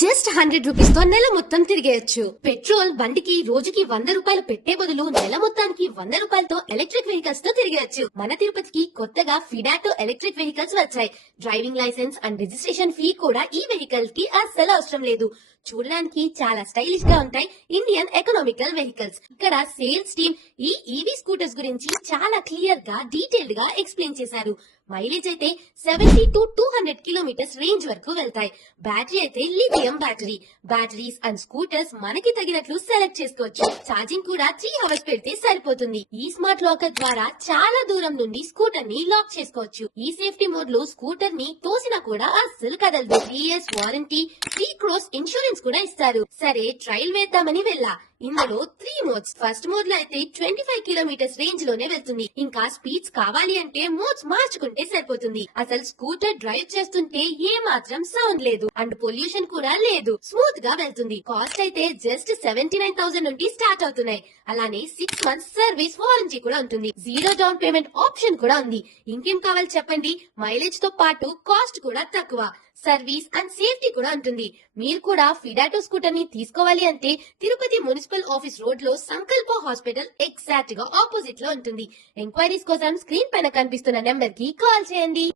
Just 100 rupees తో నెల మొత్తం తిరిగేయచ్చు. పెట్రోల్ బండికి రోజుకి 100 రూపాయలు పెట్టే బదులు నెల మొత్తానికి 100 రూపాయలతో ఎలక్ట్రిక్ వెహికల్స్ తో తిరిగేయచ్చు. మన తిరుపతికి కొత్తగా ఫిడాటో ఎలక్ట్రిక్ వెహికల్స్ వచ్చాయి. Driving licence and registration fee కూడా ఈ వెహికల్ కి అస్సలు అవసరం లేదు. చూడడానికి చాలా స్టైలిష్ గా ఉంటాయి ఇండియన్ ఎకనామికల్ వెహికల్స్. ఇక్కడ సేల్స్ టీమ్ ఈ ఈవీ స్కూటర్స్ గురించి చాలా క్లియర్ గా డీటెయిల్డ్ గా ఎక్స్ప్లెయిన్ చేశారు. మైలేజ్ అయితే 70 to 200 కిలోమీటర్స్ రేంజ్ వరకు వెళ్తాయి. బ్యాటరీ అయితే lithium battery. Batteries and scooters మనకి తగినట్లు సెలెక్ట్ చేసుకోవచ్చు. ఛార్జింగ్ కూడా 3 అవర్స్ పెడితే సరిపోతుంది. ఈ స్మార్ట్ లాకర్ ద్వారా చాలా దూరం నుండి స్కూటర్ ని లాక్ చేసుకోవచ్చు. ఈ సేఫ్టీ మోడ్ లో స్కూటర్ ని తోసినా కూడా అస్సలు కదలదు. 3 years వారంటీ, 3 crores ఇన్సూరెన్స్ కూడా ఇస్తారు. సరే ట్రయల్ వేద్దామని వెళ్ళా. ఇందులో 3 మోడ్స్. ఫస్ట్ మోడ్ లో అయితే 25 కిలోమీటర్స్ రేంజ్ లోనే వెళ్తుంది. ఇంకా స్పీడ్స్ కావాలి అంటే మోడ్స్ మార్చుకుంటే సరిపోతుంది. అసలు స్కూటర్ డ్రైవ్ చేస్తుంటే ఏ మాత్రం సౌండ్ లేదు అండ్ పొల్యూషన్ కూడా లేదు. స్మూత్ గా వెళ్తుంది. కాస్ట్ అయితే జస్ట్ 79,000 నుండి స్టార్ట్ అవుతున్నాయి. అలానే 6 months సర్వీస్ వారంటీ కూడా ఉంటుంది. 0 డౌన్ పేమెంట్ ఆప్షన్ కూడా ఉంది. ఇంకేం కావాలి చెప్పండి. మైలేజ్ తో పాటు కాస్ట్ కూడా తక్కువ, సర్వీస్ అండ్ సేఫ్టీ కూడా ఉంటుంది. మీరు కూడా ఫిడాటో స్కూటర్ ని తీసుకోవాలి అంటే తిరుపతి మున్సిపల్ ఆఫీస్ రోడ్ లో సంకల్ప హాస్పిటల్ ఎగ్జాక్ట్ గా ఆపోజిట్ లో ఉంటుంది. ఎంక్వైరీస్ కోసం స్క్రీన్ పైన కనిపిస్తున్న నెంబర్ కి కాల్ చేయండి.